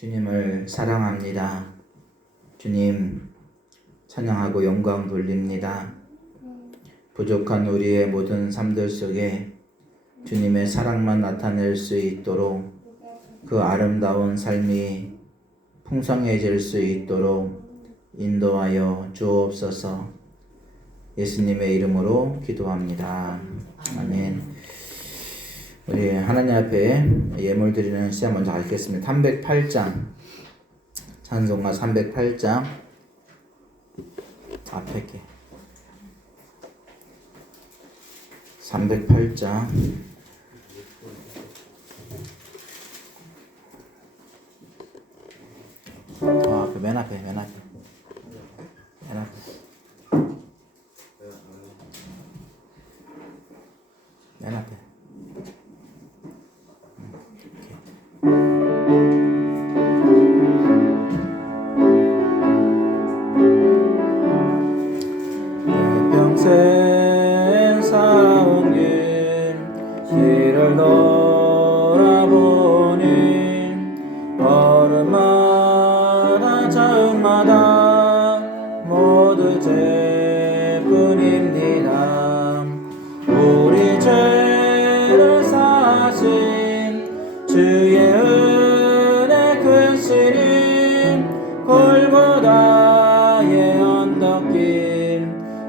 주님을 사랑합니다. 주님 찬양하고 영광 돌립니다. 부족한 우리의 모든 삶들 속에 주님의 사랑만 나타낼 수 있도록 그 아름다운 삶이 풍성해질 수 있도록 인도하여 주옵소서. 예수님의 이름으로 기도합니다. 아멘. 우리 하나님 앞에 예물 드리는 시간 먼저 가겠습니다. 308장 찬송가 308장 앞에 게 308장 맨 앞에 평생 살아온 길을 돌아보니 걸음마다 자음마다 모두 죄뿐입니다. 우리 죄를 사하신 주의 은혜 크시니 골고다의 언덕길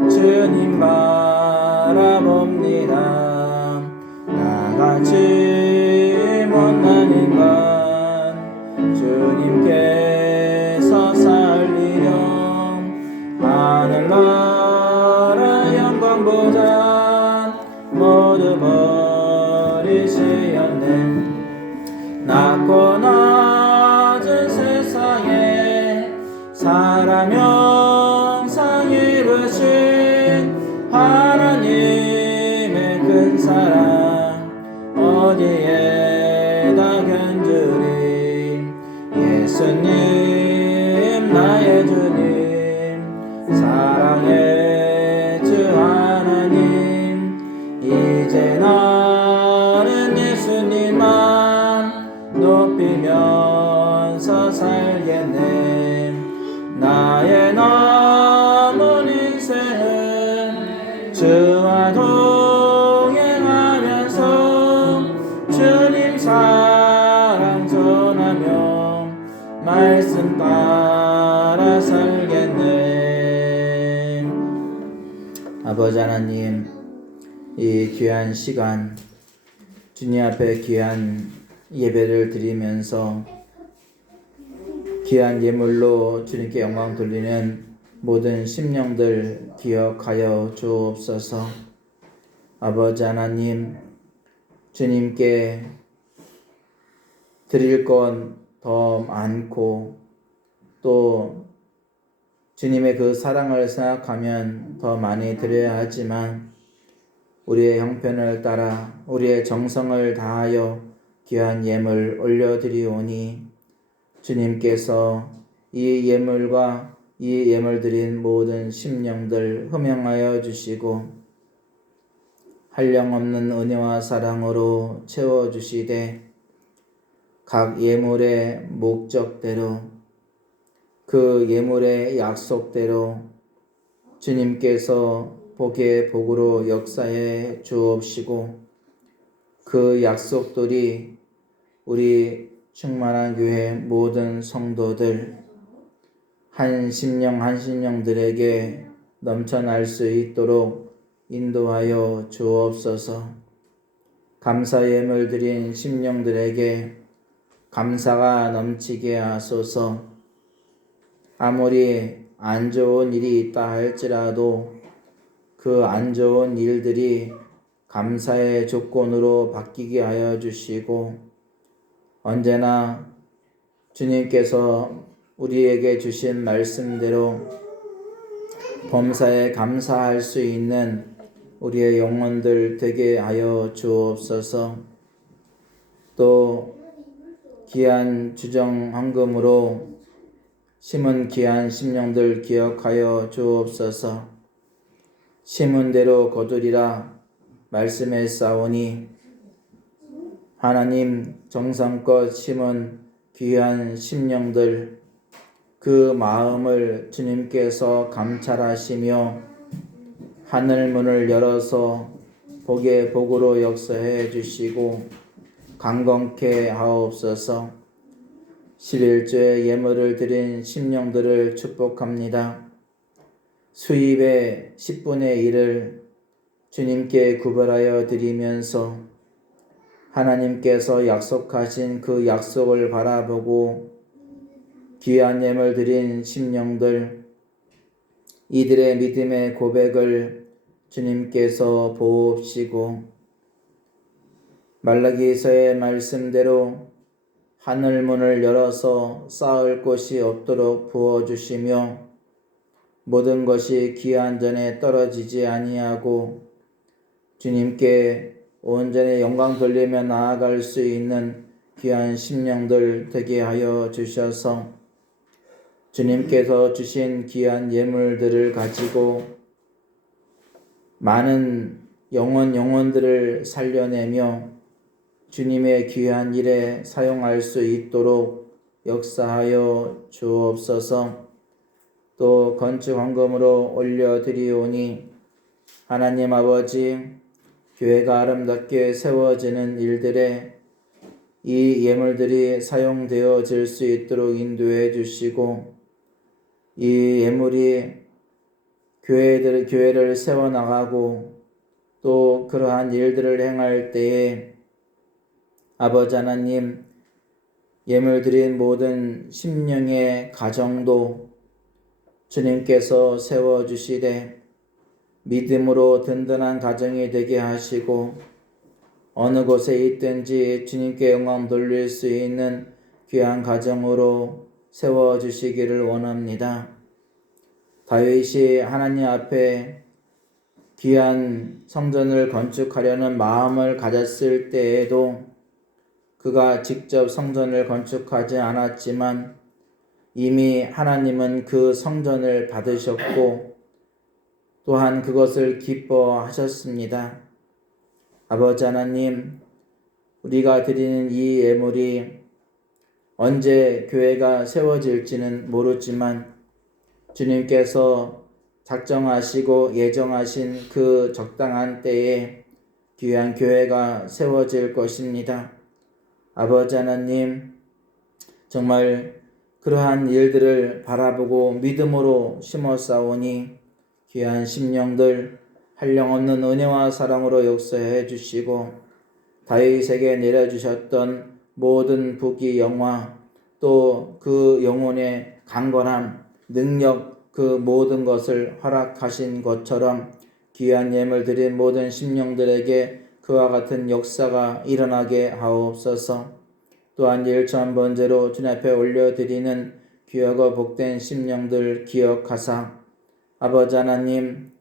주님 바라봅니다. 나같이 못난 인간 주님께서 살리렴. 하늘나라 영광보다 모두 버리시었네. 낮고 낮은 세상에 사람 형상 입으신 하나님의 큰 사랑 어디에다 견주리. 예수님 나의 주님 사랑의 주 하나님 이제 나는 예수님만 높이면서 살겠네. 나의 남은 인생은 주와 동행하면서 주님 사랑 전하며 말씀 따라 살겠네. 아버지 하나님, 이 귀한 시간 주님 앞에 귀한 예배를 드리면서 귀한 예물로 주님께 영광 돌리는 모든 심령들 기억하여 주옵소서. 아버지 하나님, 주님께 드릴 건 더 많고 또 주님의 그 사랑을 생각하면 더 많이 드려야 하지만 우리의 형편을 따라 우리의 정성을 다하여 귀한 예물 올려드리오니 주님께서 이 예물과 이 예물 드린 모든 심령들 흠양하여 주시고 한량없는 은혜와 사랑으로 채워주시되 각 예물의 목적대로 그 예물의 약속대로 주님께서 복의 복으로 역사해 주옵시고 그 약속들이 우리 충만한 교회 모든 성도들 한 심령 한 심령들에게 넘쳐날 수 있도록 인도하여 주옵소서. 감사 예물 드린 심령들에게 감사가 넘치게 하소서. 아무리 안 좋은 일이 있다 할지라도 그 안 좋은 일들이 감사의 조건으로 바뀌게 하여 주시고 언제나 주님께서 우리에게 주신 말씀대로 범사에 감사할 수 있는 우리의 영혼들 되게 하여 주옵소서. 또 귀한 주정 헌금으로 심은 귀한 심령들 기억하여 주옵소서. 심은 대로 거두리라 말씀했사오니 하나님 정성껏 심은 귀한 심령들 그 마음을 주님께서 감찰하시며 하늘문을 열어서 복의 복으로 역사해 주시고 강건케 하옵소서. 11조의 예물을 드린 심령들을 축복합니다. 수입의 10분의 1을 주님께 구별하여 드리면서 하나님께서 약속하신 그 약속을 바라보고 귀한 예물 드린 심령들 이들의 믿음의 고백을 주님께서 보옵시고 말라기서의 말씀대로 하늘문을 열어서 쌓을 곳이 없도록 부어주시며 모든 것이 기한 전에 떨어지지 아니하고 주님께 온전히 영광 돌리며 나아갈 수 있는 귀한 심령들 되게 하여 주셔서 주님께서 주신 귀한 예물들을 가지고 많은 영혼들을 살려내며 주님의 귀한 일에 사용할 수 있도록 역사하여 주옵소서. 또 건축헌금으로 올려드리오니 하나님 아버지 교회가 아름답게 세워지는 일들에 이 예물들이 사용되어질 수 있도록 인도해 주시고 이 예물이 교회를 세워나가고 또 그러한 일들을 행할 때에 아버지 하나님 예물 드린 모든 심령의 가정도 주님께서 세워주시되 믿음으로 든든한 가정이 되게 하시고 어느 곳에 있든지 주님께 영광 돌릴 수 있는 귀한 가정으로 세워주시기를 원합니다. 다윗이 하나님 앞에 귀한 성전을 건축하려는 마음을 가졌을 때에도 그가 직접 성전을 건축하지 않았지만 이미 하나님은 그 성전을 받으셨고 또한 그것을 기뻐하셨습니다. 아버지 하나님, 우리가 드리는 이 예물이 언제 교회가 세워질지는 모르지만 주님께서 작정하시고 예정하신 그 적당한 때에 귀한 교회가 세워질 것입니다. 아버지 하나님, 정말 그러한 일들을 바라보고 믿음으로 심어싸우니 귀한 심령들 한량없는 은혜와 사랑으로 역사해 주시고 다윗에게 내려주셨던 모든 부귀 영화 또 그 영혼의 강건함 능력 그 모든 것을 허락하신 것처럼 귀한 예물 드린 모든 심령들에게 그와 같은 역사가 일어나게 하옵소서. 또한 일천 번제로 주님 앞에 올려드리는 귀하고 복된 심령들 기억하사 아버지 하나님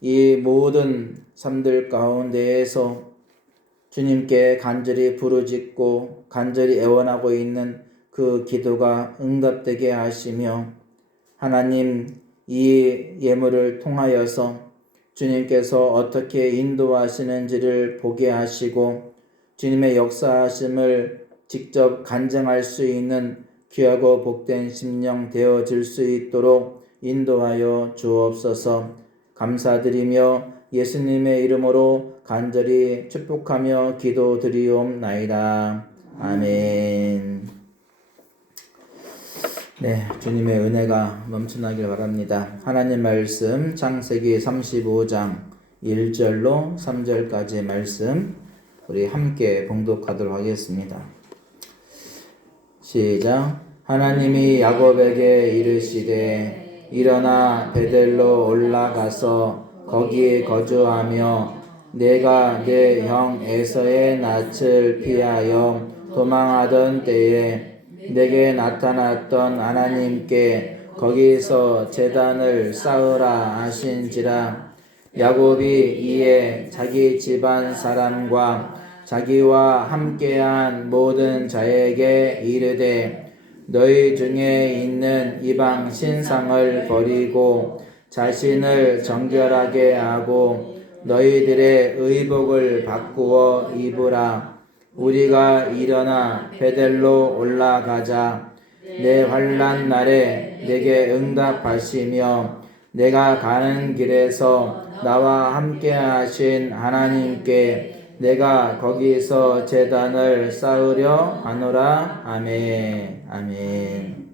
이 모든 삶들 가운데에서 주님께 간절히 부르짖고 간절히 애원하고 있는 그 기도가 응답되게 하시며 하나님 이 예물을 통하여서 주님께서 어떻게 인도하시는지를 보게 하시고 주님의 역사하심을 직접 간증할 수 있는 귀하고 복된 심령 되어질 수 있도록 인도하여 주옵소서. 감사드리며 예수님의 이름으로 간절히 축복하며 기도드리옵나이다. 아멘. 네, 주님의 은혜가 넘쳐나길 바랍니다. 하나님 말씀 창세기 35장 1절로 3절까지의 말씀 우리 함께 봉독하도록 하겠습니다. 시작. 하나님이 야곱에게 이르시되 일어나 베델로 올라가서 거기에 거주하며 내가 내 형 에서의 낯을 피하여 도망하던 때에 내게 나타났던 하나님께 거기서 제단을 쌓으라 하신지라. 야곱이 이에 자기 집안 사람과 자기와 함께한 모든 자에게 이르되 너희 중에 있는 이방 신상을 버리고 자신을 정결하게 하고 너희들의 의복을 바꾸어 입으라. 우리가 일어나 베델로 올라가자. 내 환난 날에 내게 응답하시며 내가 가는 길에서 나와 함께 하신 하나님께 내가 거기서 제단을 쌓으려 하노라. 아멘. 아멘.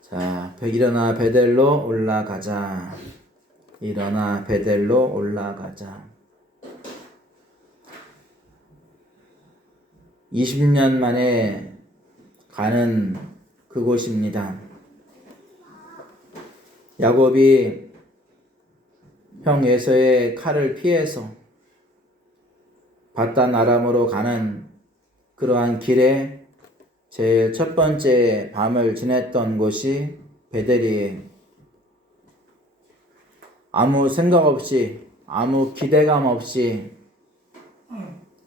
자, 일어나 베델로 올라가자. 일어나 베델로 올라가자. 20년 만에 가는 그곳입니다. 야곱이 형 에서의 칼을 피해서 바단 아람으로 가는 그러한 길에 제일 첫 번째 밤을 지냈던 곳이 베델이에요. 아무 생각 없이, 아무 기대감 없이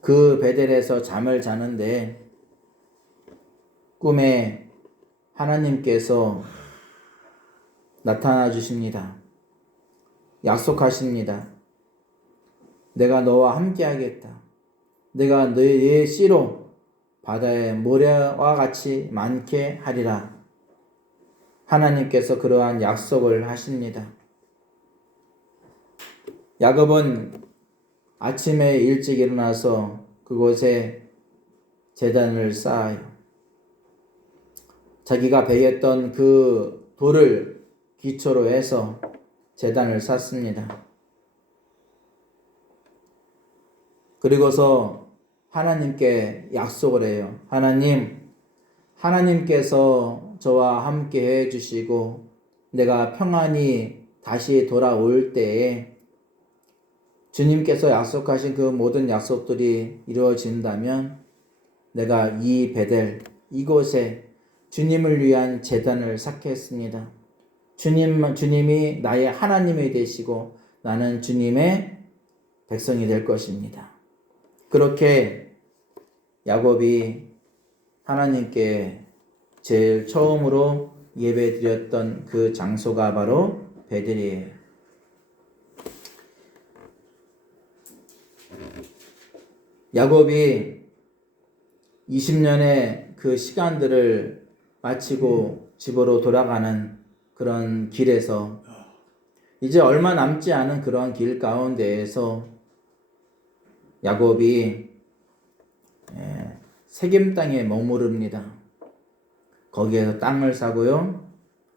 그 베델에서 잠을 자는데 꿈에 하나님께서 나타나 주십니다. 약속하십니다. 내가 너와 함께 하겠다. 내가 너의 씨로 바다의 모래와 같이 많게 하리라. 하나님께서 그러한 약속을 하십니다. 야곱은 아침에 일찍 일어나서 그곳에 제단을 쌓아요. 자기가 베겼던 그 돌을 기초로 해서 제단을 쌓습니다. 그리고서 하나님께 약속을 해요. 하나님께서 저와 함께 해주시고 내가 평안히 다시 돌아올 때에 주님께서 약속하신 그 모든 약속들이 이루어진다면 내가 이 베델, 이곳에 주님을 위한 제단을 쌓겠습니다. 주님이 나의 하나님이 되시고 나는 주님의 백성이 될 것입니다. 그렇게 야곱이 하나님께 제일 처음으로 예배드렸던 그 장소가 바로 베델이에요. 야곱이 20년의 그 시간들을 마치고 집으로 돌아가는 그런 길에서 이제 얼마 남지 않은 그런 길 가운데에서 야곱이 세겜 땅에 머무릅니다. 거기에서 땅을 사고요.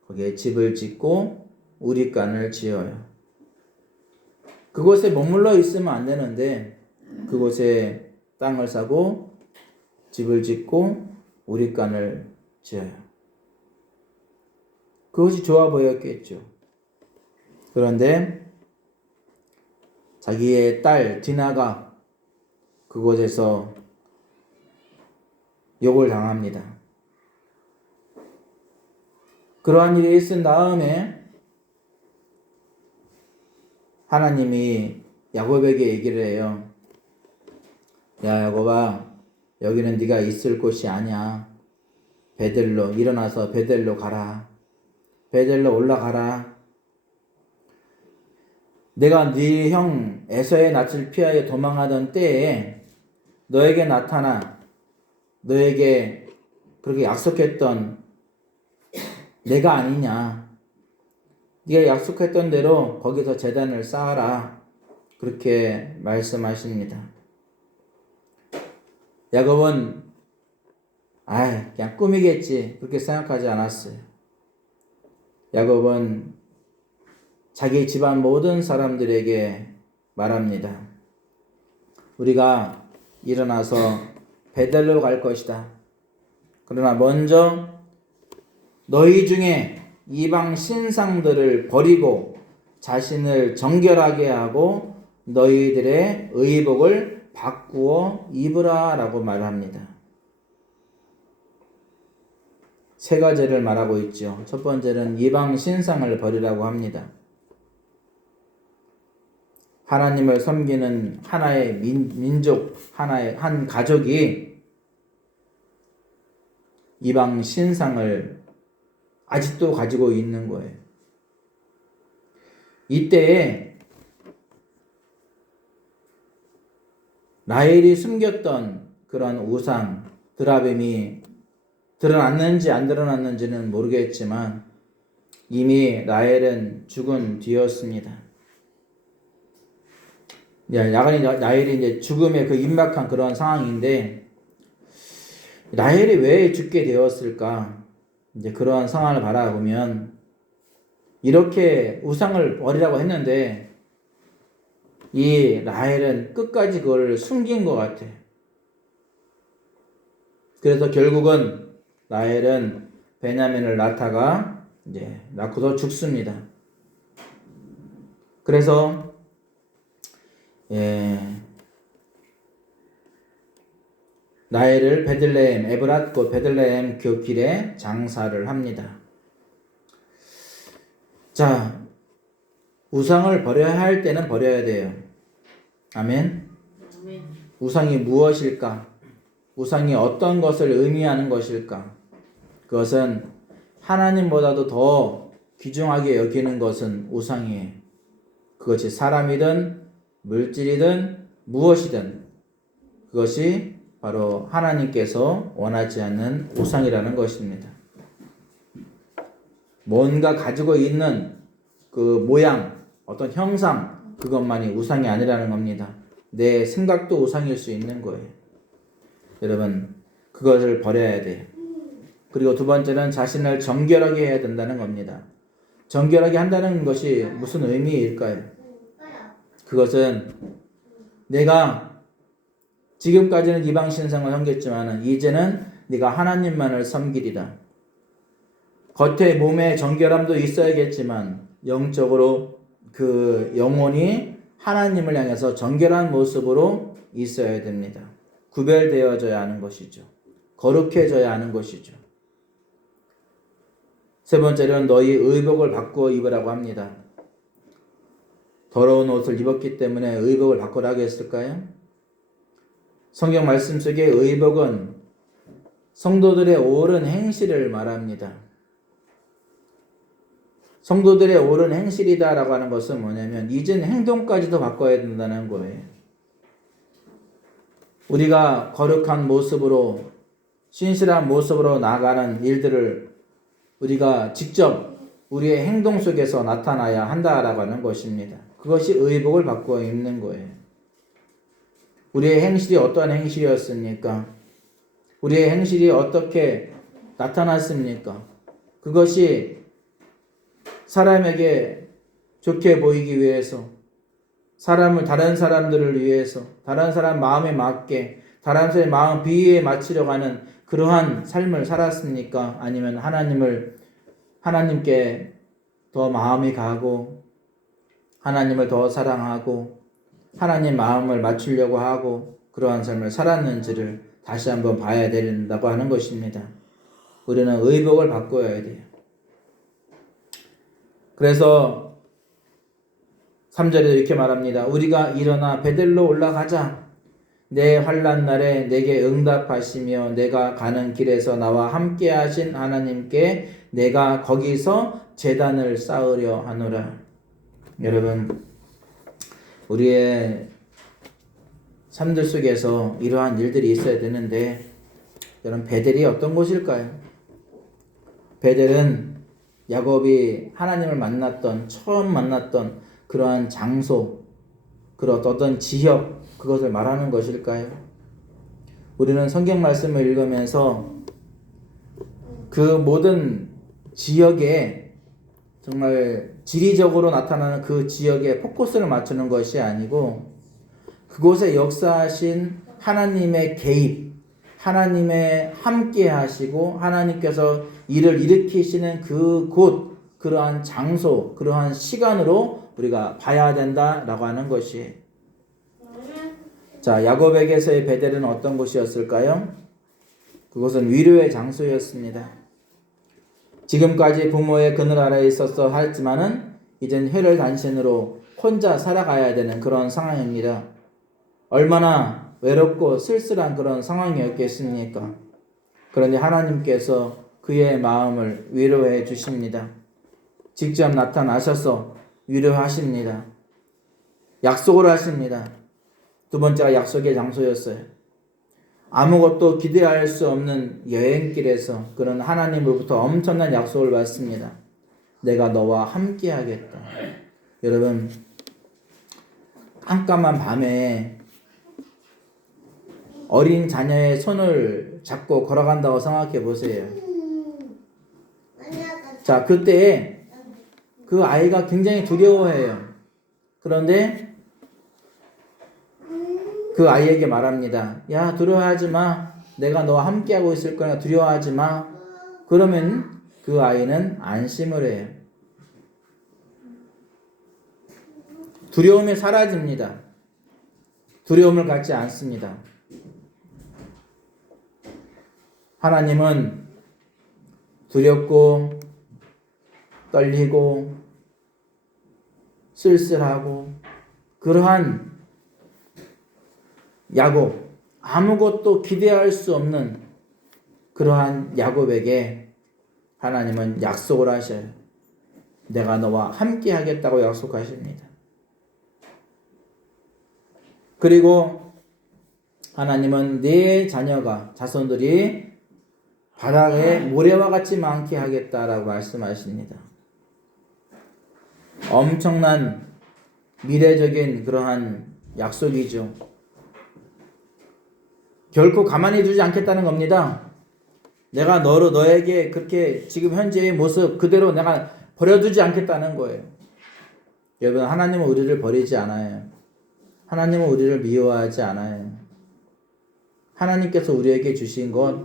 거기에 집을 짓고 우릿간을 지어요. 그곳에 머물러 있으면 안 되는데 그곳에 땅을 사고 집을 짓고 우릿간을 지어요. 그것이 좋아 보였겠죠. 그런데 자기의 딸 디나가 그곳에서 욕을 당합니다. 그러한 일이 있은 다음에 하나님이 야곱에게 얘기를 해요. 야, 야곱아, 여기는 네가 있을 곳이 아니야. 베델로 일어나서 베델로 가라. 베델로 올라가라. 내가 네 형 에서의 낯을 피하여 도망하던 때에 너에게 나타나 너에게 그렇게 약속했던 내가 아니냐. 네가 약속했던 대로 거기서 제단을 쌓아라. 그렇게 말씀하십니다. 야곱은 그냥 꿈이겠지 그렇게 생각하지 않았어요. 야곱은 자기 집안 모든 사람들에게 말합니다. 우리가 일어나서 베델로 갈 것이다. 그러나 먼저 너희 중에 이방 신상들을 버리고 자신을 정결하게 하고 너희들의 의복을 바꾸어 입으라 라고 말합니다. 세 가지를 말하고 있죠. 첫 번째는 이방 신상을 버리라고 합니다. 하나님을 섬기는 하나의 민족, 하나의 한 가족이 이방 신상을 아직도 가지고 있는 거예요. 이때에 라헬이 숨겼던 그런 우상 드라빔이 드러났는지 안 드러났는지는 모르겠지만 이미 라헬은 죽은 뒤였습니다. 야간이 라헬이 이제 죽음의 그 임박한 그런 상황인데 라헬이 왜 죽게 되었을까? 이제 그러한 상황을 바라보면 이렇게 우상을 버리라고 했는데 이 라헬은 끝까지 그걸 숨긴 것 같아. 그래서 결국은 라헬은 베냐민을 낳다가 이제 낳고서 죽습니다. 그래서 라헬을 베들레헴 에브랏 곧 베들레헴 그 길에 장사를 합니다. 자, 우상을 버려야 할 때는 버려야 돼요. 아멘. 우상이 무엇일까? 우상이 어떤 것을 의미하는 것일까? 그것은 하나님보다도 더 귀중하게 여기는 것은 우상이에요. 그것이 사람이든 물질이든 무엇이든 그것이 바로 하나님께서 원하지 않는 우상이라는 것입니다. 뭔가 가지고 있는 그 모양, 어떤 형상, 그것만이 우상이 아니라는 겁니다. 내 생각도 우상일 수 있는 거예요. 여러분, 그것을 버려야 돼요. 그리고 두 번째는 자신을 정결하게 해야 된다는 겁니다. 정결하게 한다는 것이 무슨 의미일까요? 그것은 내가 지금까지는 이방 신상을 섬겼지만 이제는 네가 하나님만을 섬기리라. 겉에 몸에 정결함도 있어야겠지만 영적으로 그 영혼이 하나님을 향해서 정결한 모습으로 있어야 됩니다. 구별되어져야 하는 것이죠. 거룩해져야 하는 것이죠. 세 번째는 너희 의복을 바꾸어 입으라고 합니다. 더러운 옷을 입었기 때문에 의복을 바꾸라고 했을까요? 성경 말씀 속에 의복은 성도들의 옳은 행실을 말합니다. 성도들의 옳은 행실이다라고 하는 것은 뭐냐면 이젠 행동까지도 바꿔야 된다는 거예요. 우리가 거룩한 모습으로 신실한 모습으로 나아가는 일들을 우리가 직접 우리의 행동 속에서 나타나야 한다라고 하는 것입니다. 그것이 의복을 바꾸어 입는 거예요. 우리의 행실이 어떠한 행실이었습니까? 우리의 행실이 어떻게 나타났습니까? 그것이 사람에게 좋게 보이기 위해서, 다른 사람들을 위해서, 다른 사람 마음에 맞게, 다른 사람의 마음 비위에 맞추려고 하는 그러한 삶을 살았습니까? 아니면 하나님께 더 마음이 가고, 하나님을 더 사랑하고, 하나님 마음을 맞추려고 하고, 그러한 삶을 살았는지를 다시 한번 봐야 된다고 하는 것입니다. 우리는 의복을 바꿔야 돼요. 그래서 3절에 이렇게 말합니다. 우리가 일어나 베델로 올라가자. 내 환난 날에 내게 응답하시며 내가 가는 길에서 나와 함께 하신 하나님께 내가 거기서 제단을 쌓으려 하노라. 여러분, 우리의 삶들 속에서 이러한 일들이 있어야 되는데 여러분, 베델이 어떤 곳일까요? 베델은 야곱이 하나님을 처음 만났던 그러한 장소, 그런 어떤 지역, 그것을 말하는 것일까요? 우리는 성경 말씀을 읽으면서 그 모든 지역에 정말 지리적으로 나타나는 그 지역에 포커스를 맞추는 것이 아니고 그곳에 역사하신 하나님의 개입, 하나님의 함께 하시고 하나님께서 일을 일으키시는 그곳, 그러한 장소, 그러한 시간으로 우리가 봐야 된다라고 하는 것이. 자, 야곱에게서의 베델은 어떤 곳이었을까요? 그것은 위로의 장소였습니다. 지금까지 부모의 그늘 아래에 있었어 했지만은 이젠 혈혈단신으로 혼자 살아가야 되는 그런 상황입니다. 얼마나 외롭고 쓸쓸한 그런 상황이었겠습니까? 그런데 하나님께서 그의 마음을 위로해 주십니다. 직접 나타나셔서 위로하십니다. 약속을 하십니다. 두 번째가 약속의 장소였어요. 아무것도 기대할 수 없는 여행길에서 그는 하나님으로부터 엄청난 약속을 받습니다. 내가 너와 함께 하겠다. 여러분, 깜깜한 밤에 어린 자녀의 손을 잡고 걸어간다고 생각해 보세요. 자, 그때 그 아이가 굉장히 두려워해요. 그런데 그 아이에게 말합니다. 야, 두려워하지 마. 내가 너와 함께하고 있을 거니까 두려워하지 마. 그러면 그 아이는 안심을 해요. 두려움이 사라집니다. 두려움을 갖지 않습니다. 하나님은 두렵고 떨리고 쓸쓸하고 그러한 야곱, 아무것도 기대할 수 없는 그러한 야곱에게 하나님은 약속을 하셔요. 내가 너와 함께 하겠다고 약속하십니다. 그리고 하나님은 네 자녀가, 자손들이 바다에 모래와 같이 많게 하겠다라고 말씀하십니다. 엄청난 미래적인 그러한 약속이죠. 결코 가만히 두지 않겠다는 겁니다. 내가 너에게 그렇게 지금 현재의 모습 그대로 내가 버려두지 않겠다는 거예요. 여러분, 하나님은 우리를 버리지 않아요. 하나님은 우리를 미워하지 않아요. 하나님께서 우리에게 주신 것,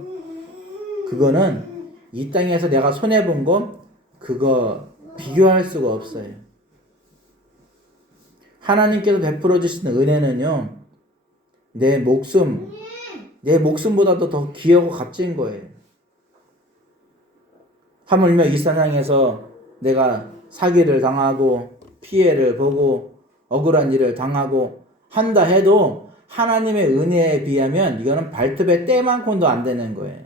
그거는 이 땅에서 내가 손해본 것, 그거 비교할 수가 없어요. 하나님께서 베풀어 주신 은혜는요, 내 목숨보다도 더 귀하고 값진 거예요. 하물며 이 세상에서 내가 사기를 당하고 피해를 보고 억울한 일을 당하고 한다 해도 하나님의 은혜에 비하면 이거는 발톱의 때만큼도 안 되는 거예요.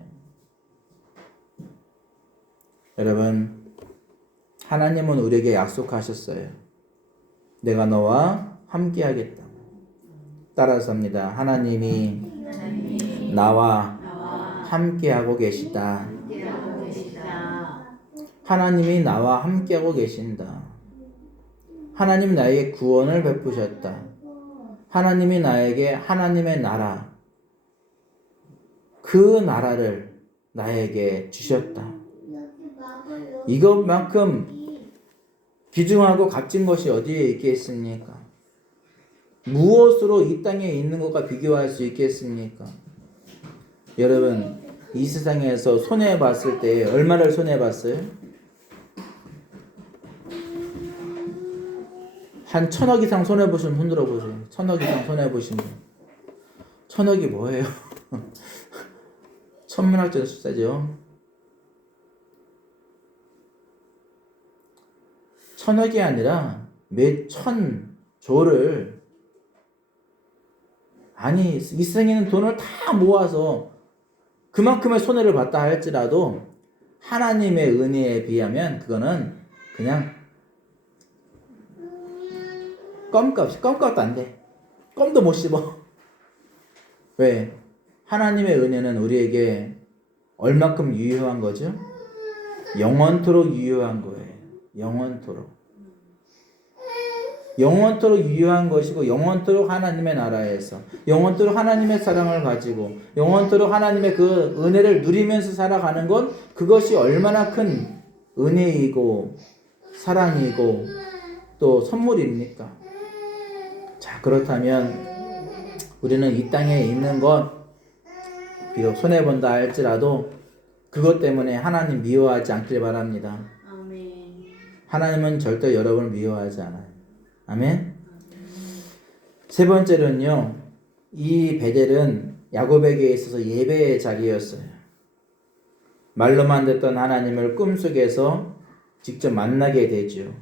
여러분, 하나님은 우리에게 약속하셨어요. 내가 너와 함께 하겠다. 따라서 합니다. 하나님이 나와 함께하고 계시다. 하나님이 나와 함께하고 계신다. 하나님 나에게 구원을 베푸셨다. 하나님이 나에게 하나님의 나라, 그 나라를 나에게 주셨다. 이것만큼 귀중하고 값진 것이 어디에 있겠습니까? 무엇으로 이 땅에 있는 것과 비교할 수 있겠습니까? 여러분, 이 세상에서 손해봤을 때 얼마를 손해봤어요? 한 1,000억 이상 손해보신 분 들어보세요. 1,000억 이상 손해보신 분. 1,000억이 뭐예요? 천문학적 숫자죠. 1,000억이 아니라 몇 천조를, 아니 이 세상에 있는 돈을 다 모아서 그만큼의 손해를 봤다 할지라도 하나님의 은혜에 비하면 그거는 그냥 껌값도 안 돼. 껌도 못 씹어. 왜? 하나님의 은혜는 우리에게 얼마큼 유효한 거죠? 영원토록 유효한 거예요. 영원토록. 영원토록 유효한 것이고, 영원토록 하나님의 나라에서, 영원토록 하나님의 사랑을 가지고, 영원토록 하나님의 그 은혜를 누리면서 살아가는 것, 그것이 얼마나 큰 은혜이고 사랑이고 또 선물입니까? 자, 그렇다면 우리는 이 땅에 있는 것 비록 손해본다 할지라도 그것 때문에 하나님 미워하지 않길 바랍니다. 아멘. 하나님은 절대 여러분을 미워하지 않아요. 아멘. 세 번째로는요, 이 베델은 야곱에게 있어서 예배의 자리였어요. 말로만 듣던 하나님을 꿈속에서 직접 만나게 되죠.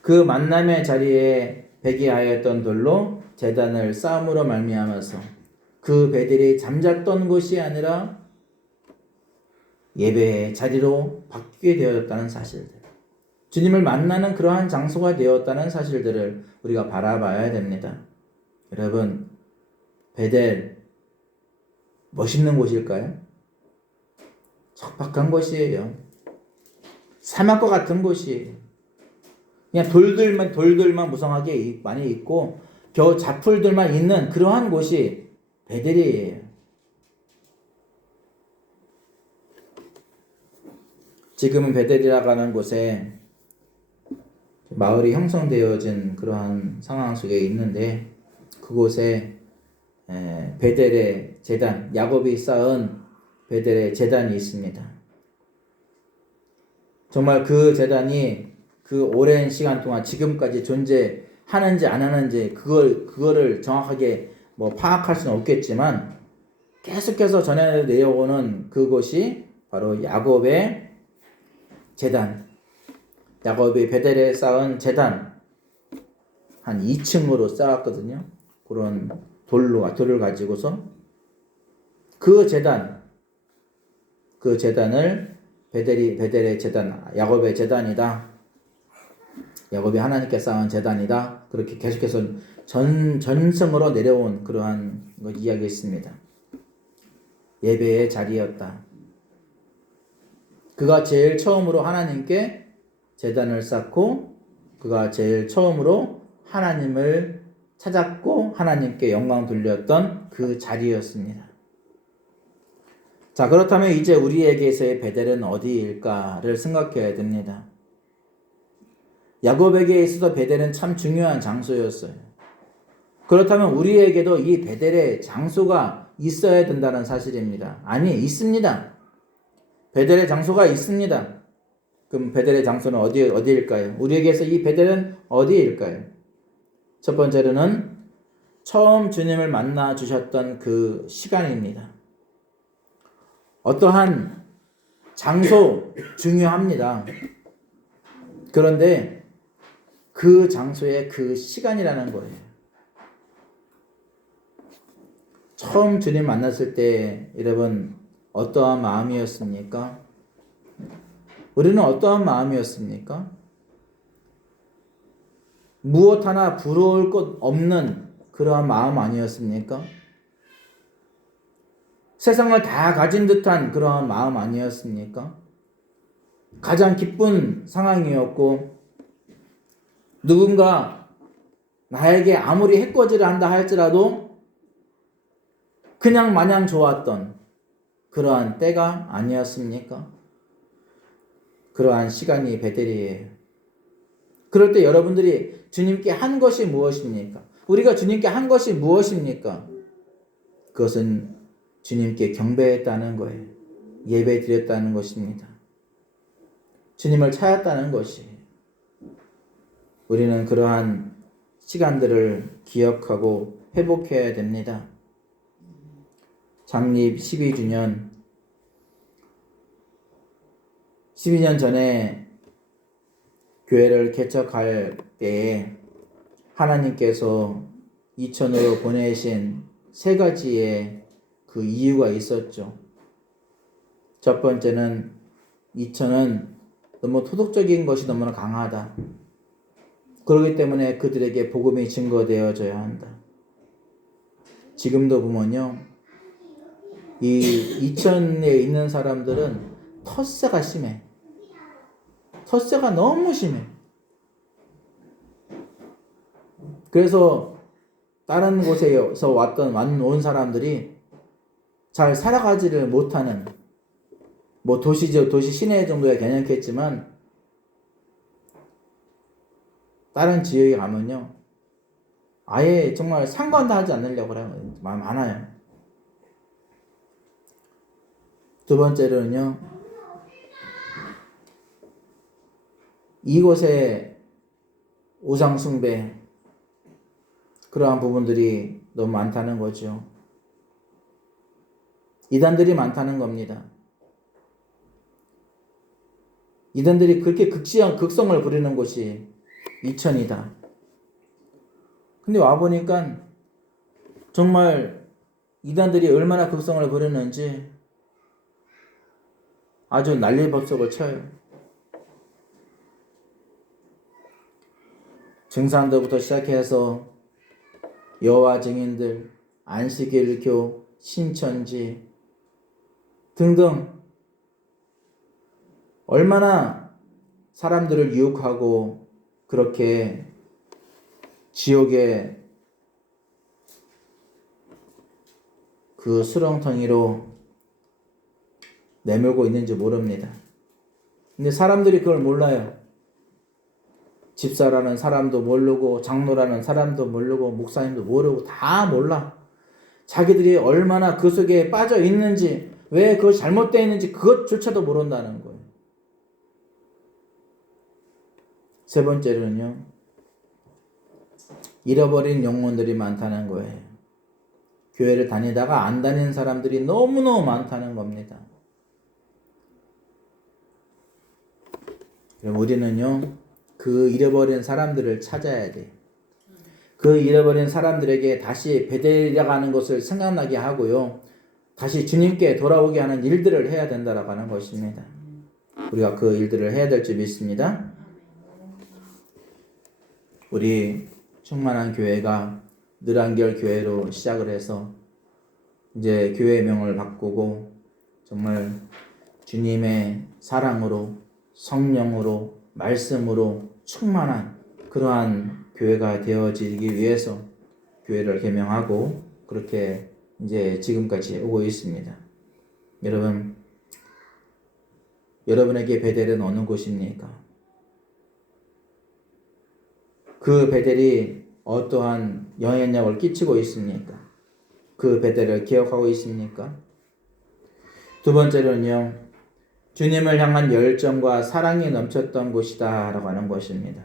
그 만남의 자리에 베게 하였던 돌로 제단을 쌓음으로 말미암아서 그 베델이 잠잤던 곳이 아니라 예배의 자리로 바뀌게 되었다는 사실들, 주님을 만나는 그러한 장소가 되었다는 사실들을 우리가 바라봐야 됩니다. 여러분, 베델 멋있는 곳일까요? 척박한 곳이에요. 사막과 같은 곳이에요. 그냥 돌들만 무성하게 많이 있고 겨우 잡풀들만 있는 그러한 곳이 베델이에요. 지금은 베델이라고 하는 곳에 마을이 형성되어진 그러한 상황 속에 있는데 그곳에 베델의 제단, 야곱이 쌓은 베델의 제단이 있습니다. 정말 그 제단이 그 오랜 시간 동안 지금까지 존재하는지 안 하는지 그거를 정확하게 파악할 수는 없겠지만 계속해서 전해 내려오는 그곳이 바로 야곱의 제단, 야곱이 베델에 쌓은 제단 한 2층으로 쌓았거든요. 그런 돌을 가지고서 그 제단을 베델의 제단, 야곱의 제단이다. 야곱이 하나님께 쌓은 제단이다. 그렇게 계속해서 전승으로 내려온 그러한 걸 이야기했습니다. 예배의 자리였다. 그가 제일 처음으로 하나님께 제단을 쌓고 그가 제일 처음으로 하나님을 찾았고 하나님께 영광 돌렸던 그 자리였습니다. 자, 그렇다면 이제 우리에게서의 베델은 어디일까를 생각해야 됩니다. 야곱에게 있어서 베델은 참 중요한 장소였어요. 그렇다면 우리에게도 이 베델의 장소가 있어야 된다는 사실입니다. 아니, 있습니다. 베델의 장소가 있습니다. 그럼 베델의 장소는 어디일까요? 우리에게서 이 베델은 어디일까요? 첫 번째로는 처음 주님을 만나 주셨던 그 시간입니다. 어떠한 장소 중요합니다. 그런데 그 장소의 그 시간이라는 거예요. 처음 주님 만났을 때 여러분 어떠한 마음이었습니까? 우리는 어떠한 마음이었습니까? 무엇 하나 부러울 것 없는 그러한 마음 아니었습니까? 세상을 다 가진 듯한 그러한 마음 아니었습니까? 가장 기쁜 상황이었고 누군가 나에게 아무리 해코지를 한다 할지라도 그냥 마냥 좋았던 그러한 때가 아니었습니까? 그러한 시간이 베델이에요. 그럴 때 여러분들이 주님께 한 것이 무엇입니까? 우리가 주님께 한 것이 무엇입니까? 그것은 주님께 경배했다는 거예요. 예배 드렸다는 것입니다. 주님을 찾았다는 것이에요. 우리는 그러한 시간들을 기억하고 회복해야 됩니다. 창립 12주년 전에 교회를 개척할 때에 하나님께서 2000으로 보내신 3가지의 그 이유가 있었죠. 첫 번째는 2000은 너무 토독적인 것이 너무나 강하다. 그렇기 때문에 그들에게 복음이 증거되어져야 한다. 지금도 보면요, 이 2000에 있는 사람들은 텃세가 심해. 텃세가 너무 심해. 그래서 다른 곳에서 온 사람들이 잘 살아가지를 못하는, 도시 시내 정도야 괜찮겠지만 다른 지역에 가면요 아예 정말 상관도 하지 않으려고 그래요. 많아요. 두 번째로는요, 이곳에 우상숭배 그러한 부분들이 너무 많다는 거죠. 이단들이 많다는 겁니다. 이단들이 그렇게 극성을 부리는 곳이 2000이다. 근데 와보니까 정말 이단들이 얼마나 극성을 부리는지 아주 난리법석을 쳐요. 증상들부터 시작해서 여호와 증인들, 안식일교, 신천지 등등 얼마나 사람들을 유혹하고 그렇게 지옥의 그 수렁텅이로 내몰고 있는지 모릅니다. 근데 사람들이 그걸 몰라요. 집사라는 사람도 모르고 장로라는 사람도 모르고 목사님도 모르고 다 몰라. 자기들이 얼마나 그 속에 빠져 있는지, 왜 그것이 잘못되어 있는지 그것조차도 모른다는 거예요. 세 번째로는요, 잃어버린 영혼들이 많다는 거예요. 교회를 다니다가 안 다니는 사람들이 너무너무 많다는 겁니다. 그럼 우리는요, 그 잃어버린 사람들을 찾아야 돼요. 그 잃어버린 사람들에게 다시 베델이라는 것을 생각나게 하고요, 다시 주님께 돌아오게 하는 일들을 해야 된다라고 하는 것입니다. 우리가 그 일들을 해야 될 줄 믿습니다. 우리 충만한 교회가 늘한결 교회로 시작을 해서 이제 교회명을 바꾸고 정말 주님의 사랑으로, 성령으로, 말씀으로 충만한 그러한 교회가 되어지기 위해서 교회를 개명하고 그렇게 이제 지금까지 오고 있습니다. 여러분, 여러분에게 베델은 어느 곳입니까? 그 베델이 어떠한 영향력을 끼치고 있습니까? 그 베델을 기억하고 있습니까? 두 번째로는요, 주님을 향한 열정과 사랑이 넘쳤던 곳이다 라고 하는 것입니다.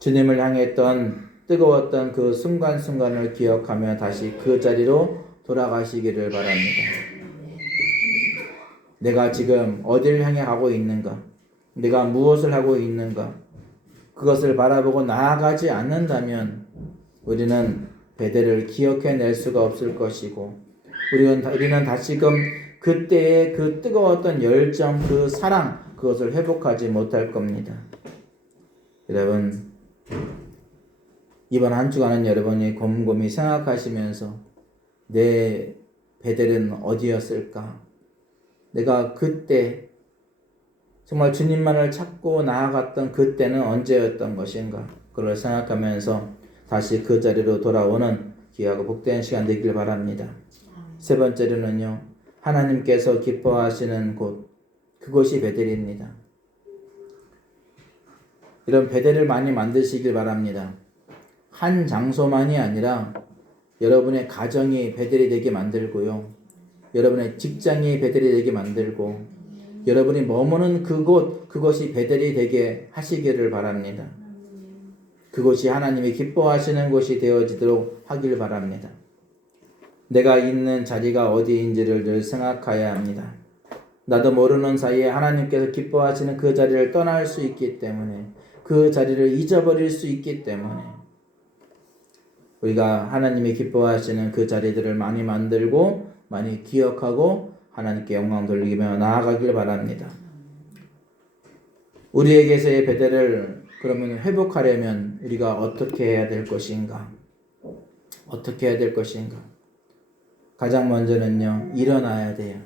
주님을 향했던 뜨거웠던 그 순간순간을 기억하며 다시 그 자리로 돌아가시기를 바랍니다. 내가 지금 어디를 향해 가고 있는가? 내가 무엇을 하고 있는가? 그것을 바라보고 나아가지 않는다면 우리는 베델을 기억해낼 수가 없을 것이고 우리는 다시금 그때의 그 뜨거웠던 열정, 그 사랑, 그것을 회복하지 못할 겁니다. 여러분, 이번 한 주간은 여러분이 곰곰이 생각하시면서 내 베델은 어디였을까? 내가 그때 정말 주님만을 찾고 나아갔던 그때는 언제였던 것인가? 그걸 생각하면서 다시 그 자리로 돌아오는 귀하고 복된 시간 되길 바랍니다. 세 번째로는요, 하나님께서 기뻐하시는 곳, 그곳이 베델입니다. 이런 베델을 많이 만드시길 바랍니다. 한 장소만이 아니라 여러분의 가정이 베델이 되게 만들고요, 여러분의 직장이 베델이 되게 만들고 여러분이 머무는 그곳, 그것이 베델이 되게 하시기를 바랍니다. 그곳이 하나님이 기뻐하시는 곳이 되어지도록 하길 바랍니다. 내가 있는 자리가 어디인지를 늘 생각해야 합니다. 나도 모르는 사이에 하나님께서 기뻐하시는 그 자리를 떠날 수 있기 때문에, 그 자리를 잊어버릴 수 있기 때문에 우리가 하나님이 기뻐하시는 그 자리들을 많이 만들고 많이 기억하고 하나님께 영광 돌리며 나아가길 바랍니다. 우리에게서의 베델을 그러면 회복하려면 우리가 어떻게 해야 될 것인가? 어떻게 해야 될 것인가? 가장 먼저는요, 일어나야 돼요.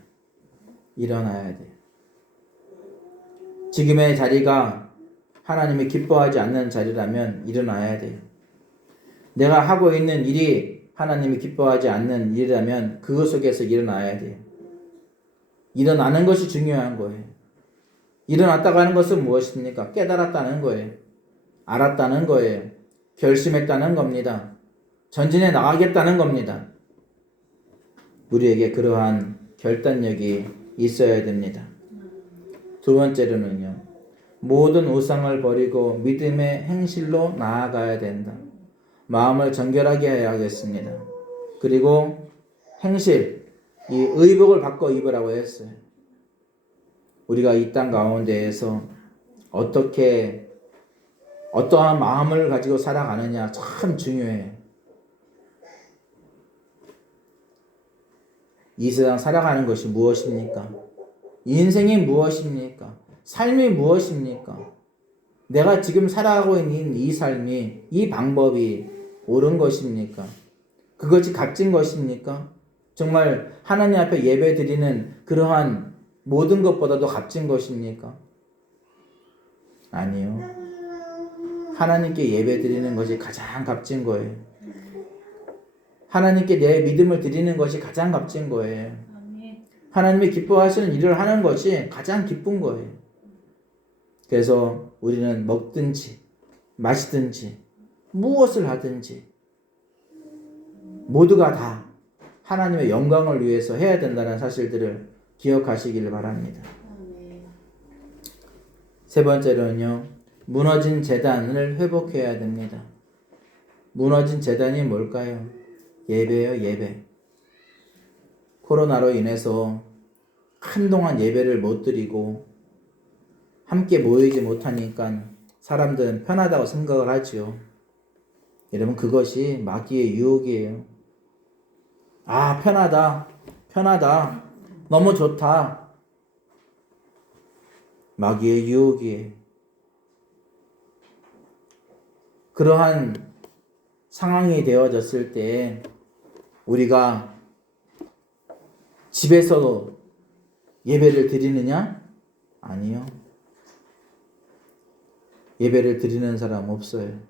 일어나야 돼요. 지금의 자리가 하나님이 기뻐하지 않는 자리라면 일어나야 돼요. 내가 하고 있는 일이 하나님이 기뻐하지 않는 일이라면 그것 속에서 일어나야 돼요. 일어나는 것이 중요한 거예요. 일어났다고 하는 것은 무엇입니까? 깨달았다는 거예요. 알았다는 거예요. 결심했다는 겁니다. 전진해 나가겠다는 겁니다. 우리에게 그러한 결단력이 있어야 됩니다. 두 번째로는요, 모든 우상을 버리고 믿음의 행실로 나아가야 된다. 마음을 정결하게 해야겠습니다. 그리고 행실, 이 의복을 바꿔 입으라고 했어요. 우리가 이 땅 가운데에서 어떠한 마음을 가지고 살아가느냐 참 중요해요. 이 세상 살아가는 것이 무엇입니까? 인생이 무엇입니까? 삶이 무엇입니까? 내가 지금 살아가고 있는 이 삶이, 이 방법이 옳은 것입니까? 그것이 값진 것입니까? 정말 하나님 앞에 예배 드리는 그러한 모든 것보다도 값진 것입니까? 아니요. 하나님께 예배 드리는 것이 가장 값진 거예요. 하나님께 내 믿음을 드리는 것이 가장 값진 거예요. 하나님이 기뻐하시는 일을 하는 것이 가장 기쁜 거예요. 그래서 우리는 먹든지 마시든지 무엇을 하든지 모두가 다 하나님의 영광을 위해서 해야 된다는 사실들을 기억하시기를 바랍니다. 세 번째로는요, 무너진 제단을 회복해야 됩니다. 무너진 제단이 뭘까요? 예배요, 예배. 코로나로 인해서 한동안 예배를 못 드리고 함께 모이지 못하니까 사람들은 편하다고 생각을 하죠. 여러분, 그것이 마귀의 유혹이에요. 아, 편하다. 편하다. 너무 좋다. 마귀의 유혹이에요. 그러한 상황이 되어졌을 때 우리가 집에서 예배를 드리느냐? 아니요. 예배를 드리는 사람 없어요.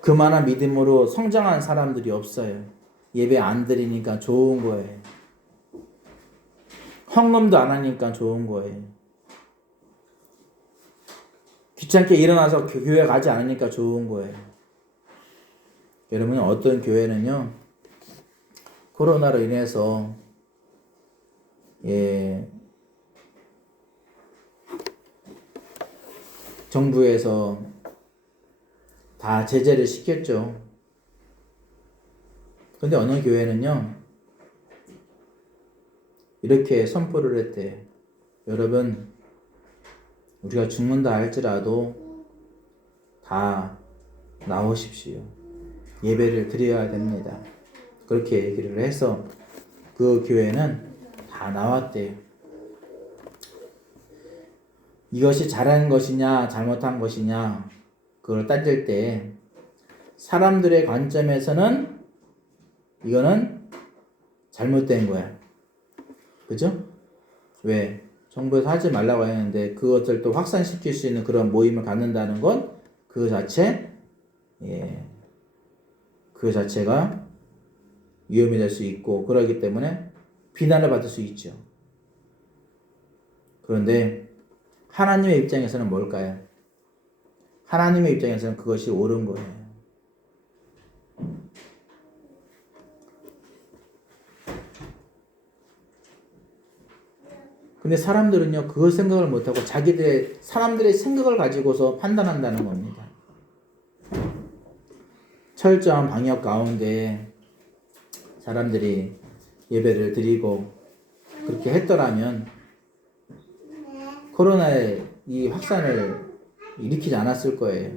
그만한 믿음으로 성장한 사람들이 없어요. 예배 안 드리니까 좋은 거예요. 헌금도 안 하니까 좋은 거예요. 귀찮게 일어나서 교회 가지 않으니까 좋은 거예요. 여러분, 어떤 교회는요, 코로나로 인해서 정부에서 다 제재를 시켰죠. 근데 어느 교회는요, 이렇게 선포를 했대요. 여러분, 우리가 죽는다 할지라도 다 나오십시오. 예배를 드려야 됩니다. 그렇게 얘기를 해서 그 교회는 다 나왔대요. 이것이 잘한 것이냐 잘못한 것이냐 그걸 따질 때 사람들의 관점에서는 이거는 잘못된 거야. 그죠? 왜? 정부에서 하지 말라고 했는데 그것을 또 확산시킬 수 있는 그런 모임을 갖는다는 건 그 자체가 위험이 될 수 있고 그러기 때문에 비난을 받을 수 있죠. 그런데 하나님의 입장에서는 뭘까요? 하나님의 입장에서는 그것이 옳은 거예요. 근데 사람들은요, 그걸 생각을 못하고 사람들의 생각을 가지고서 판단한다는 겁니다. 철저한 방역 가운데 사람들이 예배를 드리고 그렇게 했더라면 코로나의 이 확산을 일으키지 않았을 거예요.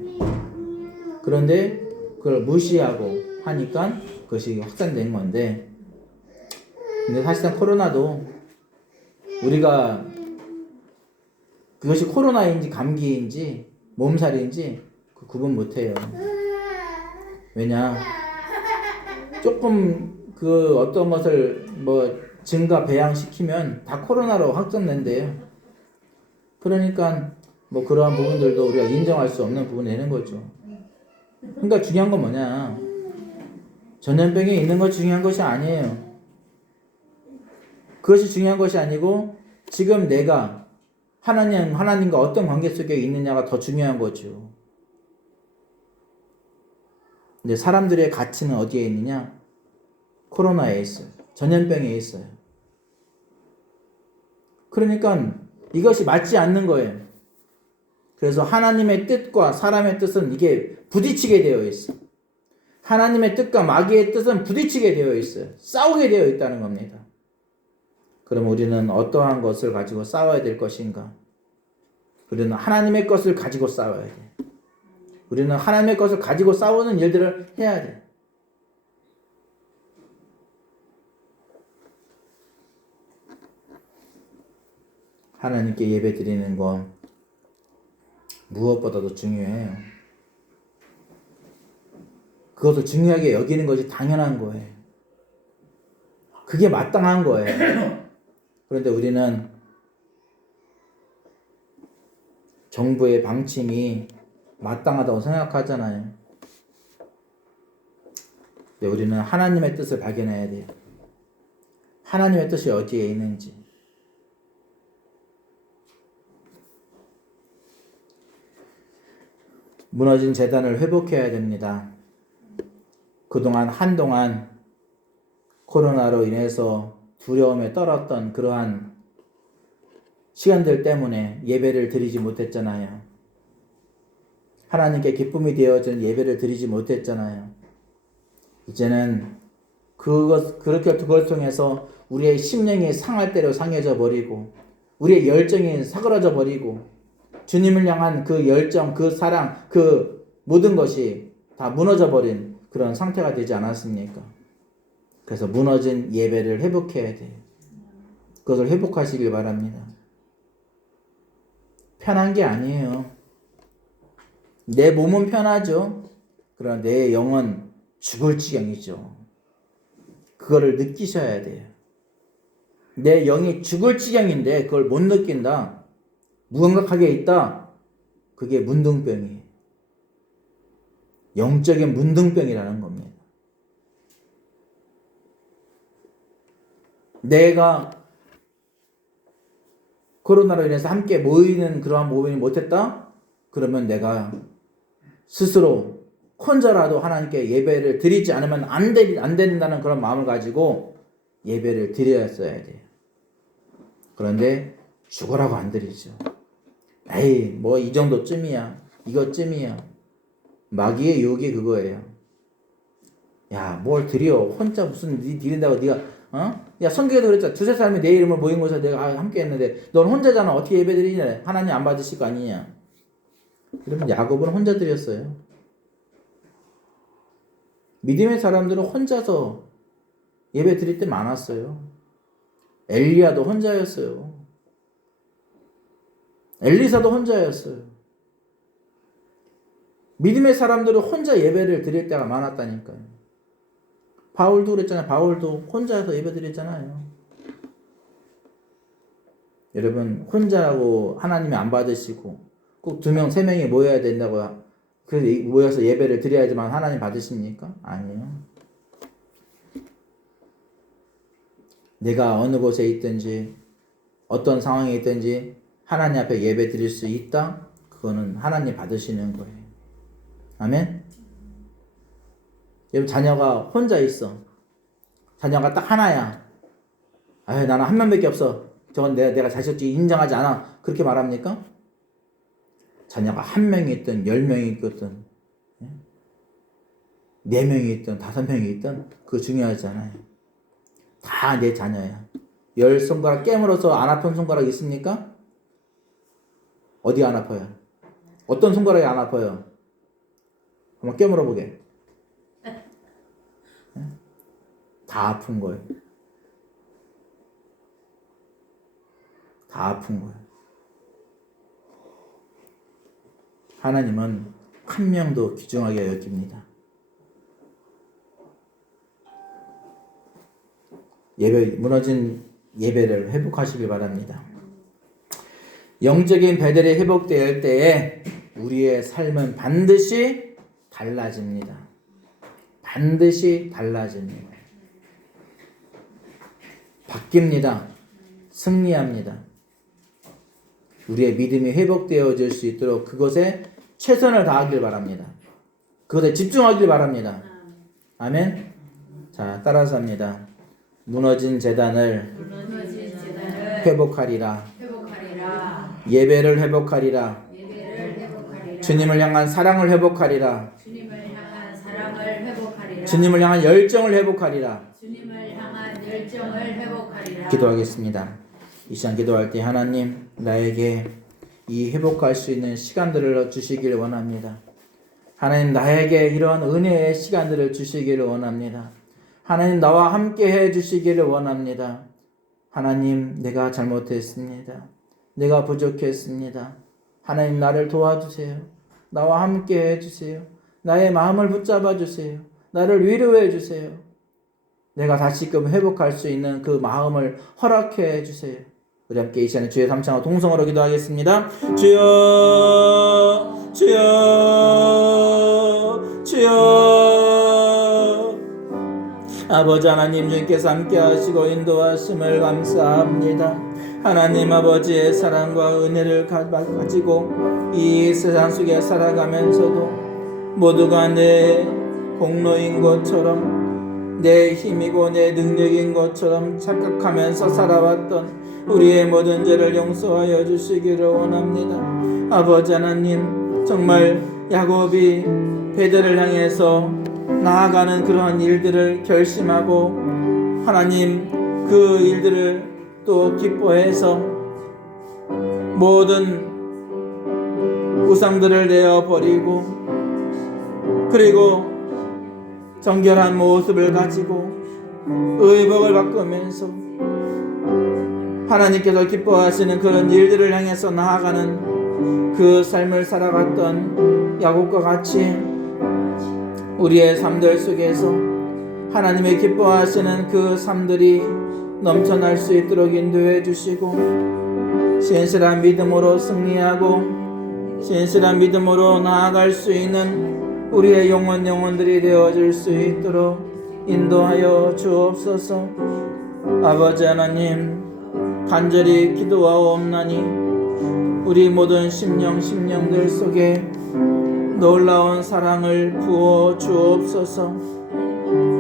그런데 그걸 무시하고 하니까 그것이 확산된 건데, 근데 사실상 코로나도 우리가 그것이 코로나인지 감기인지 몸살인지 그 구분 못해요. 왜냐, 조금 그 어떤 것을 증가 배양시키면 다 코로나로 확정된대요. 그러니까 그러한 부분들도 우리가 인정할 수 없는 부분이 되는 거죠. 그러니까 중요한 건 뭐냐, 전염병이 있는 것이 중요한 것이 아니에요. 그것이 중요한 것이 아니고 지금 내가 하나님과 어떤 관계 속에 있느냐가 더 중요한 거죠. 근데 사람들의 가치는 어디에 있느냐? 코로나에 있어요. 전염병에 있어요. 그러니까 이것이 맞지 않는 거예요. 그래서 하나님의 뜻과 사람의 뜻은 이게 부딪히게 되어 있어요. 하나님의 뜻과 마귀의 뜻은 부딪히게 되어 있어요. 싸우게 되어 있다는 겁니다. 그럼 우리는 어떠한 것을 가지고 싸워야 될 것인가? 우리는 하나님의 것을 가지고 싸워야 돼. 우리는 하나님의 것을 가지고 싸우는 일들을 해야 돼. 하나님께 예배 드리는 건 무엇보다도 중요해요. 그것을 중요하게 여기는 것이 당연한 거예요. 그게 마땅한 거예요. 그런데 우리는 정부의 방침이 마땅하다고 생각하잖아요. 근데 우리는 하나님의 뜻을 발견해야 돼요. 하나님의 뜻이 어디에 있는지. 무너진 재단을 회복해야 됩니다. 한동안 코로나로 인해서 두려움에 떨었던 그러한 시간들 때문에 예배를 드리지 못했잖아요. 하나님께 기쁨이 되어진 예배를 드리지 못했잖아요. 이제는 그걸 통해서 우리의 심령이 상할 대로 상해져 버리고, 우리의 열정이 사그라져 버리고, 주님을 향한 그 열정, 그 사랑, 그 모든 것이 다 무너져 버린 그런 상태가 되지 않았습니까? 그래서 무너진 예배를 회복해야 돼요. 그것을 회복하시길 바랍니다. 편한 게 아니에요. 내 몸은 편하죠. 그러나 내 영은 죽을 지경이죠. 그거를 느끼셔야 돼요. 내 영이 죽을 지경인데 그걸 못 느낀다. 무감각하게 있다. 그게 문둥병이에요. 영적인 문둥병이라는 겁니다. 내가 코로나로 인해서 함께 모이는 그러한 모임을 못했다? 그러면 내가 스스로 혼자라도 하나님께 예배를 드리지 않으면 안 된다는 그런 마음을 가지고 예배를 드렸어야 돼요. 그런데 죽으라고 안 드리죠. 에이, 뭐 이 정도쯤이야. 이것쯤이야. 마귀의 유혹이 그거예요. 야, 뭘 드려. 혼자 무슨 드린다고 네가 야, 성경에도 그랬잖아. 두세 사람이 내 이름을 모인 곳에서 내가 함께 했는데 넌 혼자잖아. 어떻게 예배 드리냐. 하나님 안 받으실 거 아니냐. 그러면 야곱은 혼자 드렸어요. 믿음의 사람들은 혼자서 예배 드릴 때 많았어요. 엘리야도 혼자였어요. 엘리사도 혼자였어요. 믿음의 사람들은 혼자 예배를 드릴 때가 많았다니까요. 바울도 그랬잖아요. 바울도 혼자서 예배 드렸잖아요. 여러분, 혼자라고 하나님이 안 받으시고 꼭 2명, 3명이 모여야 된다고 그래서 모여서 예배를 드려야지만 하나님 받으십니까? 아니에요. 내가 어느 곳에 있든지 어떤 상황에 있든지 하나님 앞에 예배 드릴 수 있다? 그거는 하나님 받으시는 거예요. 아멘? 여러분, 자녀가 혼자 있어. 자녀가 딱 하나야. 아유, 나는 한 명밖에 없어. 저건 내가 자식이 인정하지 않아. 그렇게 말합니까? 자녀가 1명이 있든 10명이 있든 4명이 있든 5명이 있든 그거 중요하지 않아요. 다 내 자녀야. 10손가락 깨물어서 안 아픈 손가락 있습니까? 어디 안 아파요? 어떤 손가락이 안 아파요? 한번 깨물어 보게. 다 아픈 거예요. 다 아픈 거예요. 하나님은 한 명도 귀중하게 여깁니다. 무너진 예배를 회복하시길 바랍니다. 영적인 배들이 회복될 때에 우리의 삶은 반드시 달라집니다. 반드시 달라집니다. 바뀝니다. 승리합니다. 우리의 믿음이 회복되어질 수 있도록 그것에 최선을 다하길 바랍니다. 그것에 집중하길 바랍니다. 아멘. 자, 따라서 합니다. 무너진 재단을 회복하리라. 예배를 회복하리라. 주님을 향한 사랑을 회복하리라. 주님을 향한 열정을 회복하리라. 기도하겠습니다. 이 시간 기도할 때 하나님, 나에게 이 회복할 수 있는 시간들을 주시길 원합니다. 하나님, 나에게 이러한 은혜의 시간들을 주시기를 원합니다. 하나님, 나와 함께 해 주시기를 원합니다. 하나님, 내가 잘못했습니다. 내가 부족했습니다. 하나님, 나를 도와주세요. 나와 함께 해 주세요. 나의 마음을 붙잡아 주세요. 나를 위로해 주세요. 내가 다시금 회복할 수 있는 그 마음을 허락해 주세요. 우리 함께 이 시간에 주의 삼창과 동성으로 기도하겠습니다. 주여 주여 주여. 아버지 하나님, 주님께서 함께 하시고 인도하심을 감사합니다. 하나님 아버지의 사랑과 은혜를 가지고 이 세상 속에 살아가면서도 모두가 내 공로인 것처럼, 내 힘이고 내 능력인 것처럼 착각하면서 살아왔던 우리의 모든 죄를 용서하여 주시기를 원합니다. 아버지 하나님, 정말 야곱이 베델을 향해서 나아가는 그러한 일들을 결심하고 하나님 그 일들을 또 기뻐해서 모든 우상들을 내어버리고, 그리고 정결한 모습을 가지고 의복을 바꾸면서 하나님께서 기뻐하시는 그런 일들을 향해서 나아가는 그 삶을 살아갔던 야곱과 같이 우리의 삶들 속에서 하나님의 기뻐하시는 그 삶들이 넘쳐날 수 있도록 인도해 주시고, 신실한 믿음으로 승리하고 신실한 믿음으로 나아갈 수 있는 우리의 영혼들이 되어줄 수 있도록 인도하여 주옵소서. 아버지 하나님, 간절히 기도하옵나니 우리 모든 심령들 속에 놀라운 사랑을 부어 주옵소서.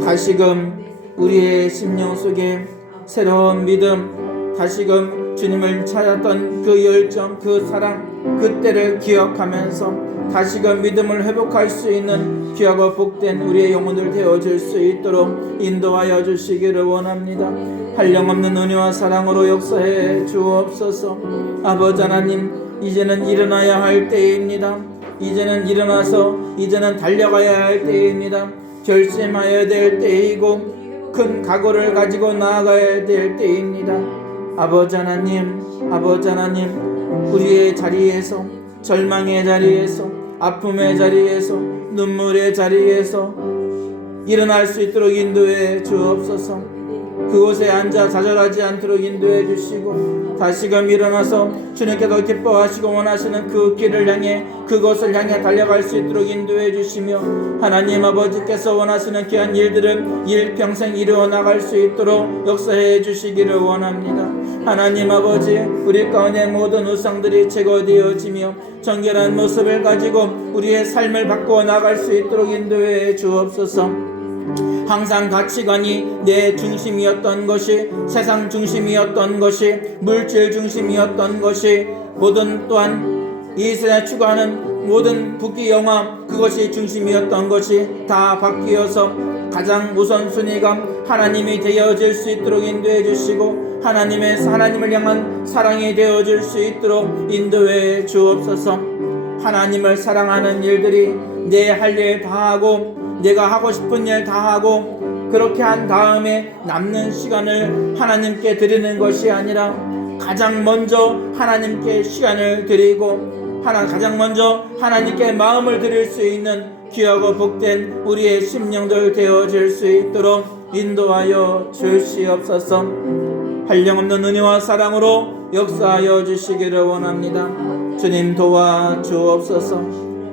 다시금 우리의 심령 속에 새로운 믿음, 다시금 주님을 찾았던 그 열정, 그 사랑, 그때를 기억하면서 다시금 믿음을 회복할 수 있는 귀하고 복된 우리의 영혼들 되어줄 수 있도록 인도하여 주시기를 원합니다. 한량없는 은혜와 사랑으로 역사해 주옵소서. 아버지 하나님, 이제는 일어나야 할 때입니다. 이제는 일어나서 이제는 달려가야 할 때입니다. 결심해야 될 때이고 큰 각오를 가지고 나아가야 될 때입니다. 아버지 하나님, 우리의 자리에서, 절망의 자리에서, 아픔의 자리에서, 눈물의 자리에서 일어날 수 있도록 인도해 주옵소서. 그곳에 앉아 좌절하지 않도록 인도해 주시고, 다시금 일어나서 주님께서 기뻐하시고 원하시는 그 길을 향해, 그것을 향해 달려갈 수 있도록 인도해 주시며, 하나님 아버지께서 원하시는 귀한 일들을 일평생 이루어 나갈 수 있도록 역사해 주시기를 원합니다. 하나님 아버지, 우리 가운데 모든 우상들이 제거되어지며 정결한 모습을 가지고 우리의 삶을 바꾸어 나갈 수 있도록 인도해 주옵소서. 항상 가치관이 내 중심이었던 것이, 세상 중심이었던 것이, 물질 중심이었던 것이, 모든 또한 이 세상에 추구하는 모든 국기 영화, 그것이 중심이었던 것이 다 바뀌어서 가장 우선순위가 하나님이 되어질 수 있도록 인도해 주시고, 하나님을 향한 사랑이 되어질 수 있도록 인도해 주옵소서. 하나님을 사랑하는 일들이 내 할 일 다 하고 내가 하고 싶은 일 다 하고 그렇게 한 다음에 남는 시간을 하나님께 드리는 것이 아니라 가장 먼저 하나님께 시간을 드리고 가장 먼저 하나님께 마음을 드릴 수 있는 귀하고 복된 우리의 심령들 되어질 수 있도록 인도하여 주시옵소서. 한량없는 은혜와 사랑으로 역사하여 주시기를 원합니다. 주님 도와 주옵소서.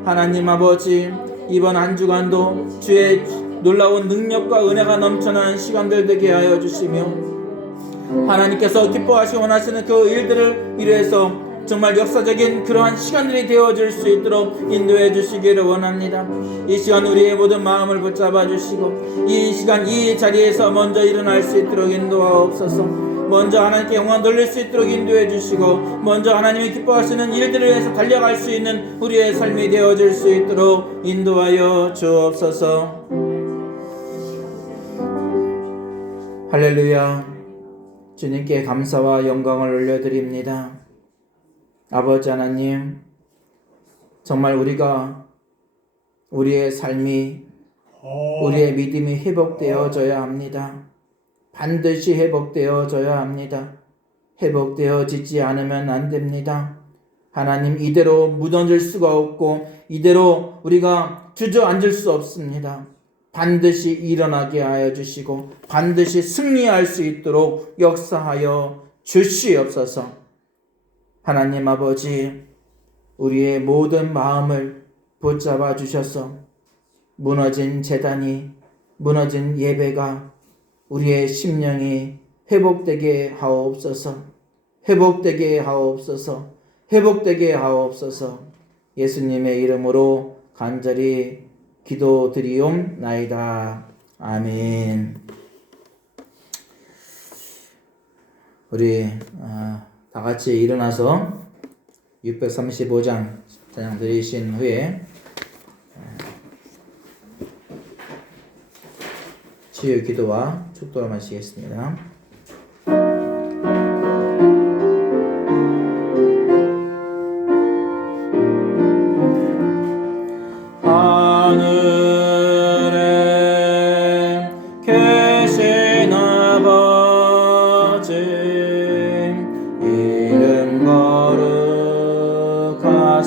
하나님 아버지, 이번 한 주간도 주의 놀라운 능력과 은혜가 넘쳐나는 시간들 되게 하여 주시며, 하나님께서 기뻐하시고 원하시는 그 일들을 위해서 정말 역사적인 그러한 시간들이 되어질 수 있도록 인도해 주시기를 원합니다. 이 시간 우리의 모든 마음을 붙잡아 주시고 이 시간 이 자리에서 먼저 일어날 수 있도록 인도하옵소서. 먼저 하나님께 영광 돌릴 수 있도록 인도해 주시고, 먼저 하나님이 기뻐하시는 일들을 위해서 달려갈 수 있는 우리의 삶이 되어질 수 있도록 인도하여 주옵소서. 할렐루야. 주님께 감사와 영광을 올려드립니다. 아버지 하나님, 정말 우리의 삶이, 우리의 믿음이 회복되어져야 합니다. 반드시 회복되어져야 합니다. 회복되어지지 않으면 안 됩니다. 하나님, 이대로 무너질 수가 없고 이대로 우리가 주저앉을 수 없습니다. 반드시 일어나게 하여 주시고 반드시 승리할 수 있도록 역사하여 주시옵소서. 하나님 아버지, 우리의 모든 마음을 붙잡아 주셔서 무너진 제단이, 무너진 예배가 우리의 심령이 회복되게 하옵소서. 회복되게 하옵소서. 회복되게 하옵소서. 예수님의 이름으로 간절히 기도드리옵나이다. 아멘. 우리 다 같이 일어나서 635장 찬양 드리신 후에 치유 기도와 축도를 마치겠습니다. 하늘에 계신 아버지, 이름 거룩하사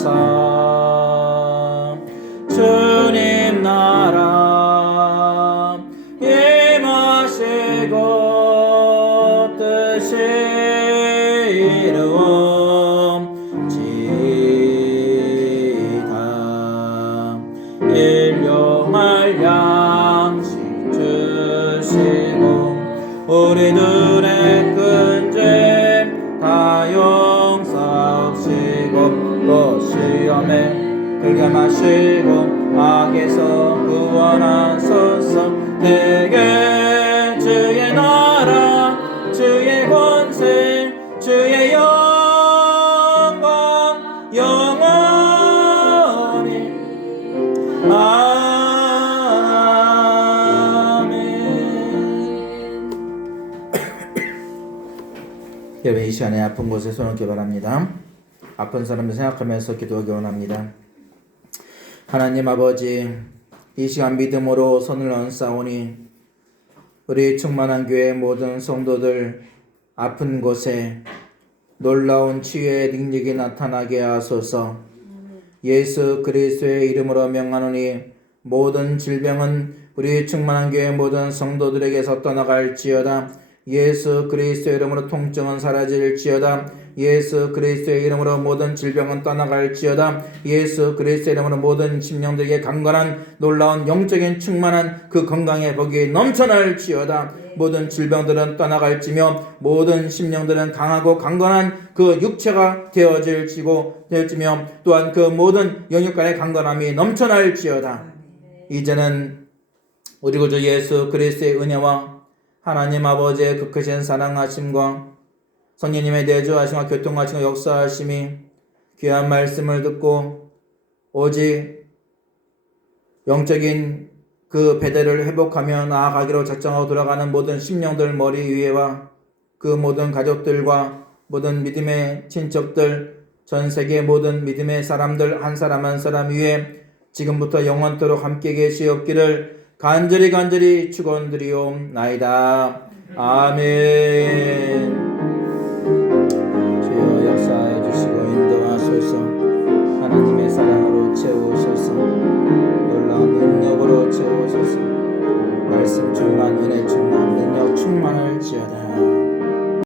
주님 나라 임하시고 뜻이 이루어지이다. 일용할 양식 주시고 우리들의 큰 죄 다 용서하시고 또 시험에 들게 마시고 악에서 구원하소서. 내게 주의 나라 주의 권세 주의 영광 영원히 여러분, 이 시간에 아픈 곳에 손을 얹기 바랍니다. 아픈 사람을 생각하면서 기도하기 원합니다. 하나님 아버지, 이 시간 믿음으로 손을 얹사오니 우리 충만한 교회 모든 성도들 아픈 곳에 놀라운 치유의 능력이 나타나게 하소서. 예수 그리스도의 이름으로 명하노니 모든 질병은 우리 충만한 교회 모든 성도들에게서 떠나갈지어다. 예수 그리스도의 이름으로 통증은 사라질지어다. 예수 그리스도의 이름으로 모든 질병은 떠나갈지어다. 예수 그리스도의 이름으로 모든 심령들에게 강건한 놀라운 영적인 충만한 그 건강의 복이 넘쳐날지어다. 모든 질병들은 떠나갈지며 모든 심령들은 강하고 강건한 그 육체가 되어질지며 또한 그 모든 영육간의 강건함이 넘쳐날지어다. 이제는 우리 구주 예수 그리스도의 은혜와 하나님 아버지의 그 크신 사랑하심과 성령님의 내주하심과 교통하심과 역사하심이 귀한 말씀을 듣고 오직 영적인 그 배대를 회복하며 나아가기로 작정하고 돌아가는 모든 심령들 머리 위에와 그 모든 가족들과 모든 믿음의 친척들, 전 세계 모든 믿음의 사람들 한 사람 한 사람 위에 지금부터 영원토록 함께 계시옵기를 간절히 축원드리옵나이다. 아멘.